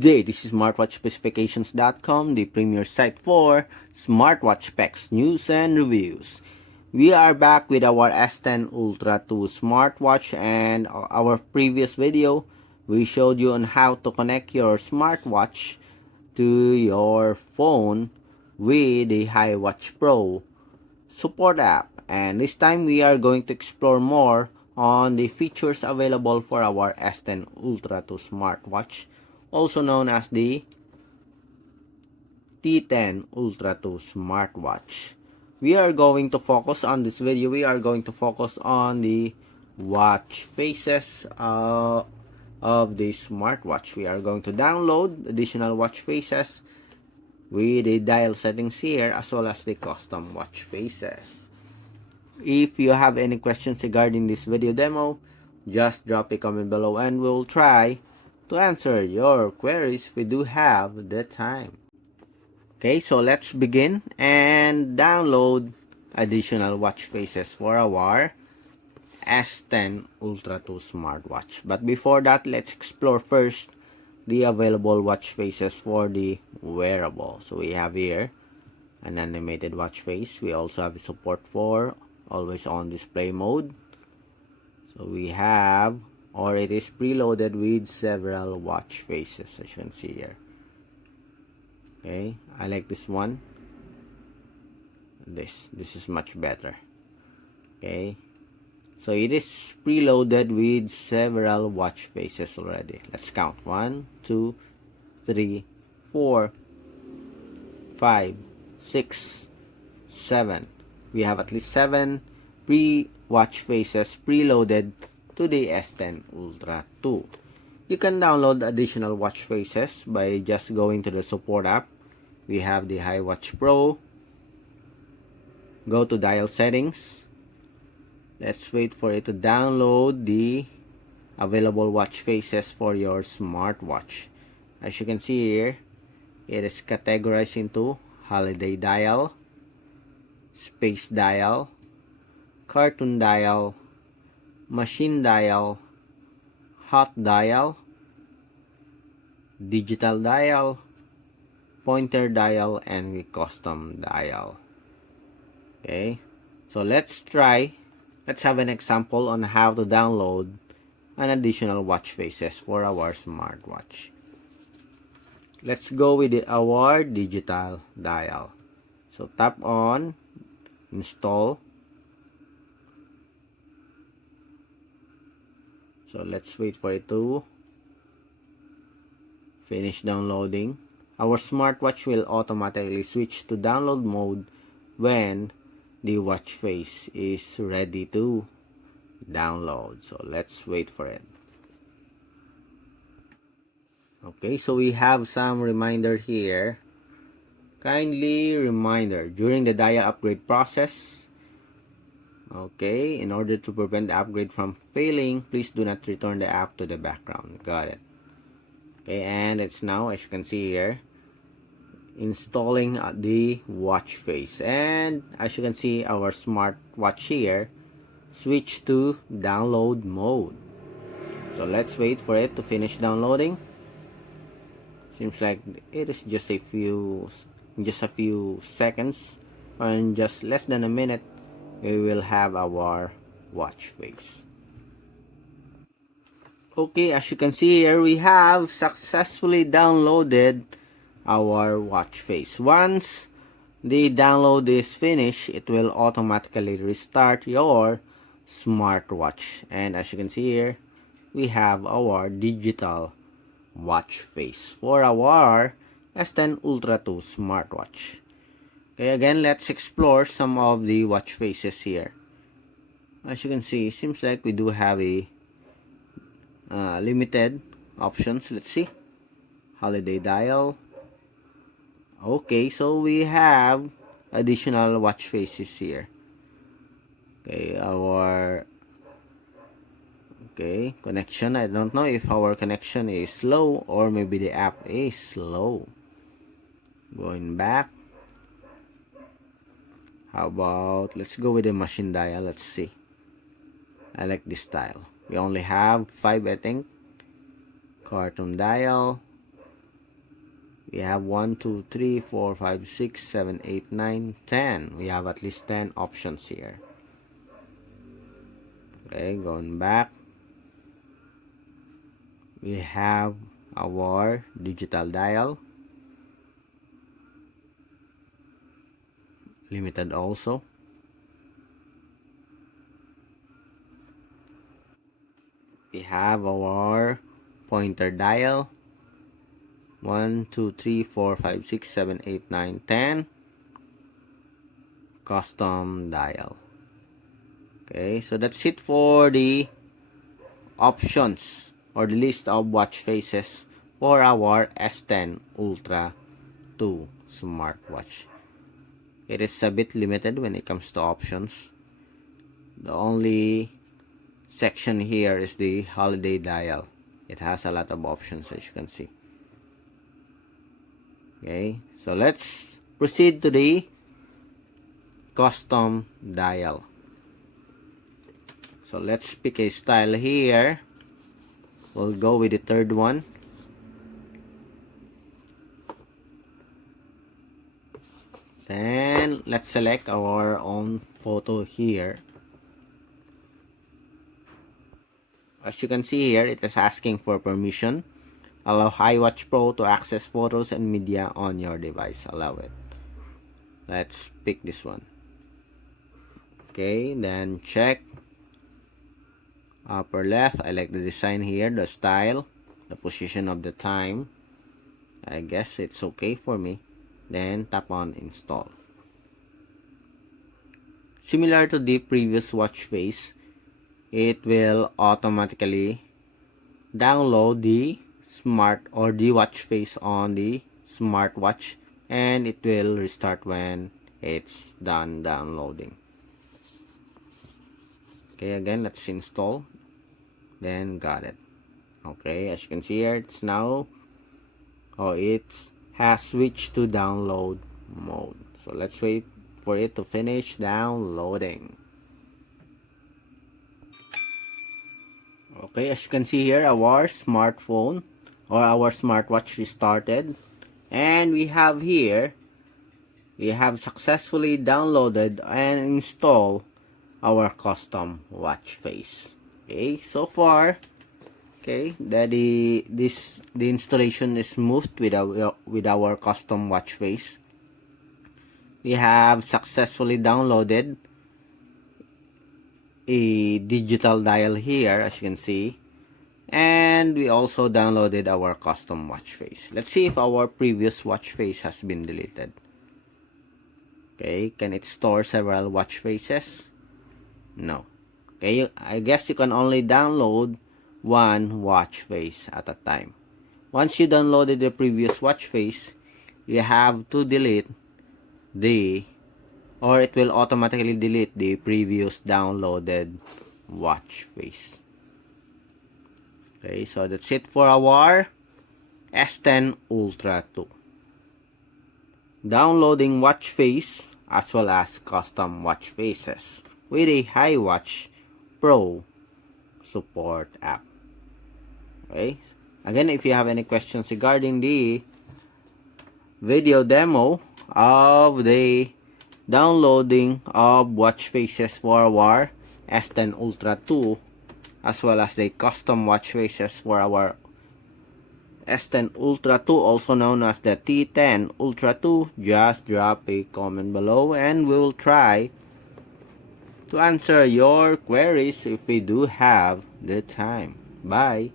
Good day, this is smartwatchspecifications.com, the premier site for smartwatch specs, news, and reviews. We are back with our S10 Ultra 2 smartwatch, and our previous video, we showed you on how to connect your smartwatch to your phone with the HiWatch Pro Support App. And this time we are going to explore more on the features available for our S10 Ultra 2 smartwatch, also known as the T10 Ultra 2 smartwatch. We are going to focus on this video, we are going to focus on the watch faces of the smartwatch. We are going to download additional watch faces with the dial settings here, as well as the custom watch faces. If you have any questions regarding this video demo, just drop a comment below and we'll try to answer your queries if we do have the time. Okay, so let's begin and download additional watch faces for our S10 Ultra 2 smartwatch. But before that, let's explore first the available watch faces for the wearable. So we have here an animated watch face. We also have support for always on display mode. So we have, or it is preloaded with several watch faces, as you can see here. Okay, I like this one. This is much better. Okay, so it is preloaded with several watch faces already. Let's count. 1, 2, 3, 4, 5, 6, 7. We have at least 7 watch faces preloaded to the S10 Ultra 2. You can download additional watch faces by just going to the support app. We have the HiWatch Pro. Go to dial settings. Let's wait for it to download the available watch faces for your smartwatch. As you can see here, it is categorized into holiday dial, space dial, cartoon dial, machine dial, hot dial, digital dial, pointer dial, and the custom dial. Okay, so let's have an example on how to download an additional watch faces for our smartwatch. Let's go with our digital dial. So tap on install. So let's wait for it to finish downloading. Our smartwatch will automatically switch to download mode when the watch face is ready to download. So let's wait for it. Okay, so we have some reminder here. Kindly reminder, during the dial upgrade process, okay, in order to prevent the upgrade from failing, please do not return the app to the background. Got it. Okay, and it's now, as you can see here, installing the watch face. And as you can see, our smartwatch here switch to download mode. So let's wait for it to finish downloading. Seems like it is just a few seconds, or in just less than a minute, we will have our watch face. Okay, as you can see here, we have successfully downloaded our watch face. Once the download is finished, it will automatically restart your smartwatch. And as you can see here, we have our digital watch face for our S10 Ultra 2 smartwatch. Okay, again, let's explore some of the watch faces here. As you can see, it seems like we do have a limited options. Let's see. Holiday dial. Okay, so we have additional watch faces here. Okay, our connection. I don't know if our connection is slow or maybe the app is slow. Going back. How about, let's go with the machine dial. Let's see. I like this style. We only have 5, I think. Cartoon dial, We have 1, 2, 3, 4, 5, 6, 7, 8, 9, 10. We have at least 10 options here. Okay, going back. We have our digital dial. Limited also. We have our pointer dial. 1, 2, 3, 4, 5, 6, 7, 8, 9, 10. Custom dial. Okay, so that's it for the options or the list of watch faces for our S10 Ultra 2 smartwatch. It is a bit limited when it comes to options. The only section here is the holiday dial. It has a lot of options, as you can see. Okay, so let's proceed to the custom dial. So let's pick a style here. We'll go with the third one. Then let's select our own photo here. As you can see here, it is asking for permission. Allow HiWatch Pro to access photos and media on your device. Allow it. Let's pick this one. Okay, then check. Upper left, I like the design here, the style, the position of the time. I guess it's okay for me. Then tap on install. Similar to the previous watch face, it will automatically download the smart or the watch face on the smartwatch, and it will restart when it's done downloading. Okay, again, let's install. Then got it. Okay, as you can see here, it's now, it has switched to download mode. So let's wait for it to finish downloading. Okay, as you can see here, our smartphone or our smartwatch restarted, and we have here, we have successfully downloaded and installed our custom watch face. Okay, so far, okay, the installation is smooth with our custom watch face. We have successfully downloaded a digital dial here, as you can see, and we also downloaded our custom watch face. Let's see if our previous watch face has been deleted. Okay, can it store several watch faces? No. Okay, I guess you can only download one watch face at a time. Once you downloaded the previous watch face, you have to delete or it will automatically delete the previous downloaded watch face. Okay, so that's it for our S10 Ultra 2. Downloading watch face as well as custom watch faces with a HiWatch Pro Support App. Okay, again, if you have any questions regarding the video demo of the downloading of watch faces for our S10 Ultra 2 as well as the custom watch faces for our S10 Ultra 2, also known as the T10 Ultra 2, just drop a comment below and we will try to answer your queries if we do have the time. Bye.